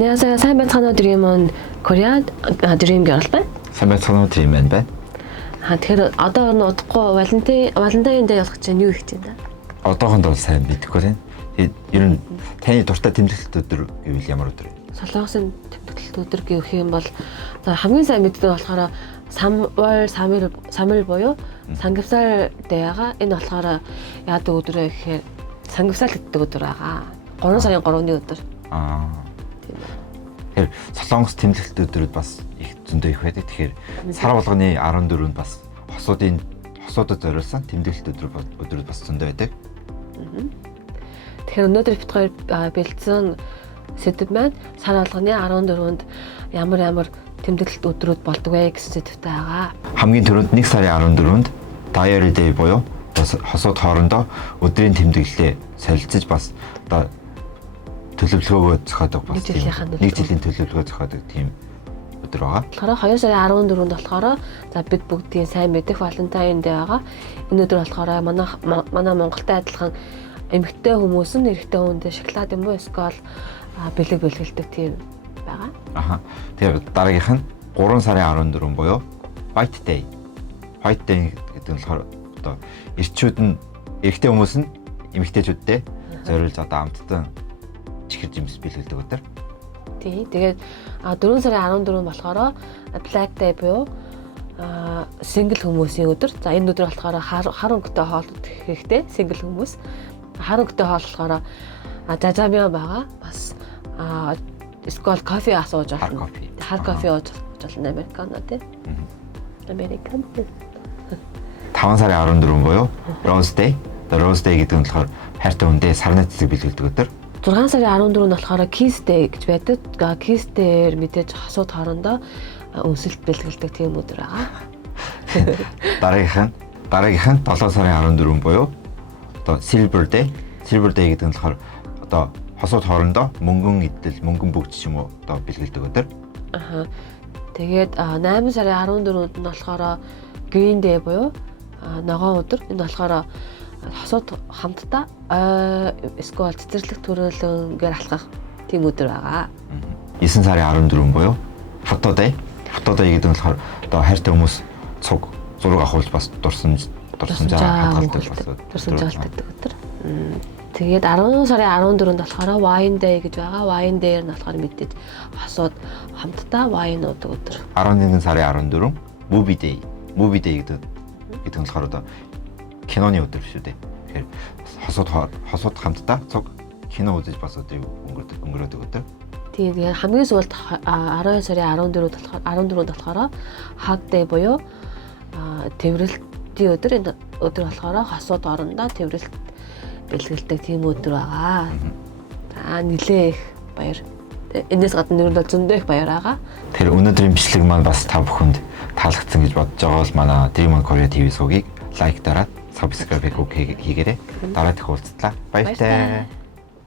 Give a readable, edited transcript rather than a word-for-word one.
안녕하세요. 삶의 찬호 드림은 코리아 드림 girl байна. 삶의 찬호 드림맨 байна. Тэгэхээр одоо нь удахгүй Валентайн дээр ялах чинь юу хийж байна? Одоохондоо сайн мэдэхгүй байна. Тэгээд ер нь таны дуртай тэмдэглэлт өдөр гэвэл ямар өдөр вэ? Солонгосын тэмдэглэлт өдөр гэх юм бол хамгийн сайн мэддэг болохоор самил буюу самгивсар дэяга энэ болохоор яадаг өдөр вэ гэхээр самгивсар гэдэг өдөр байгаа. 3 сарын 3-ны өдөр. Тэгэхээр Солонгос тэмдэглэлт өдрүүд бас их зөндөө их байдаг. Тэгэхээр сар болгоны 14-нд бас хосуудад зориулсан тэмдэглэлт өдрүүд бас зөндөө байдаг. Тэгэхээр өнөөдөр бид хоёр бэлдсэн сэдв маань сар болгоны 14-нд ямар тэмдэглэлт өдрүүд болдог вэ гэсэн сэдвтэй байгаа. Хамгийн түрүүнд 1 сарын 14-нд Diary Day буюу хосууд хоорондоо өдрийн тэмдэглэлээ солилцож бас одоо төлөвлөгөөгөө зохиодог бас нэг жилийн төлөвлөгөө зохиодог тийм өдөр байгаа. Тэгэхээр 2 сарын 14-нд болохоор бид бүгдийн сайн мэдэх Валентайн Day байгаа. Энэ өдөр болохоор манай Монголтай адилхан эмэгтэй хүмүүс нь эрэгтэй хүндээ шоколад юм уу эсвэл бэлэг бэлгэлдэг тийм байгаа. Тэгэхээр дараагийнх нь 3 сарын 14 буюу White Day. White Day гэдэг нь болохоор одоо эрчүүд нь эрэгтэй хүмүүс нь эмэгтэйчүүдтэй зориулж одоо амттан чихэр жимс бэлгэлдэг өдөр. Тий. Тэгээд 4 сарын 14 болохоор Black Day буюу single хүмүүсийн өдөр. За энэ өдөр болохоор хар өнгөтэй хоол идэх хэрэгтэй single хүмүүс. Хар өнгөтэй хоол болохоор жажамяа байгаа. Бас эсвэл кофе асууж болно. Хар кофе ууж болно американо тий. Американ. 5 сарын 14 буюу Rose Day. Rose Day гэдэг нь болохоор хайртай хүндээ сарны цэцэг бэлгэлдэг өдөр. 6 сарын 14 нь болохоор Kiss Day гэж байдаг. Kiss Day-ээр мэдээж хосууд хоорондоо өнсөлт бэлгэлдэг тийм өдөр байгаа. Дараагийнх нь 7 сарын 14 буюу одоо Silver Day. Silver Day гэдэг нь болохоор одоо хосууд хоорондоо мөнгөн идэл, мөнгөн бүгд ч юм уу одоо бэлгэлдэг өдөр. Тэгээд 8 сарын 14-нд нь болохоор Green Day буюу ногоон өдөр. Энэ болохоор хосууд хамтдаа эсвэл цэцэрлэг төрөлнгээр алхах тийм өдөр байгаа. 9 сарын 14 буюу Photo Day. Photo Day гэдэг нь болохоор одоо хайртай хүмүүс зураг авахулж бас дурсамж хадгалдаг өдөр. Тэгээд 10 сарын 14-нд болохоор Wine Day гэж байгаа. Wine Day-ээр нь болохоор мэдээж хосууд хамтдаа wine уудаг өдөр. 11 сарын 14 Movie Day. Movie Day гэдэг нь болохоор одоо киноны өдөр шүү дээ. Тэгэхээр хосууд хамтдаа цуг кино үзэж бас өдрийг өнгөрөөдөг өдөр. Тэгээд хамгийн сүүлд 12 сарын 14-нд болохоор Hug Day буюу тэврэлтийн өдөр. Энэ өдөр болохоор хосууд орондоо тэврэлт бэлгэлдэг тийм өдөр байгаа. Нилээ их баяр. Энэс гадна нэрнээ зөндөө их баяр байгаа. Тэр өнөөдрийн бичлэг маань бас та бүхэнд таалагдсан гэж бодож байгаа бол манай Dream Korea TV сувгийг лайк дараад subscribe хийгээрэй. Дараа дэх уулзтлаа. Баяртай.